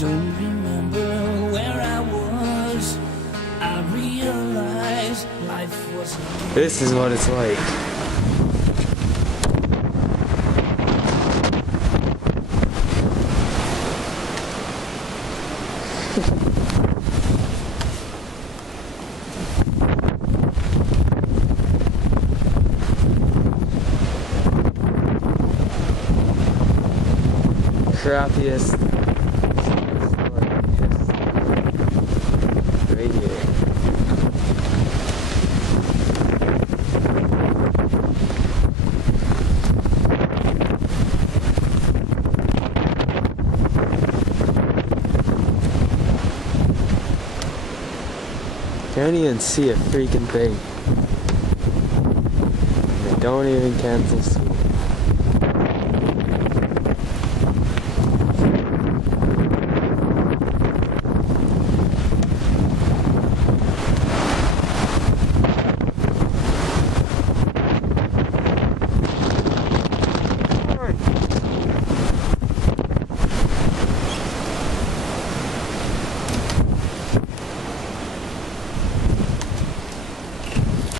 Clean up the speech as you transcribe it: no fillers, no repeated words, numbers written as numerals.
don't remember where I was. I realized life was This is what it's like. Crappiest right here. Can't even see a freaking thing. They don't even cancel.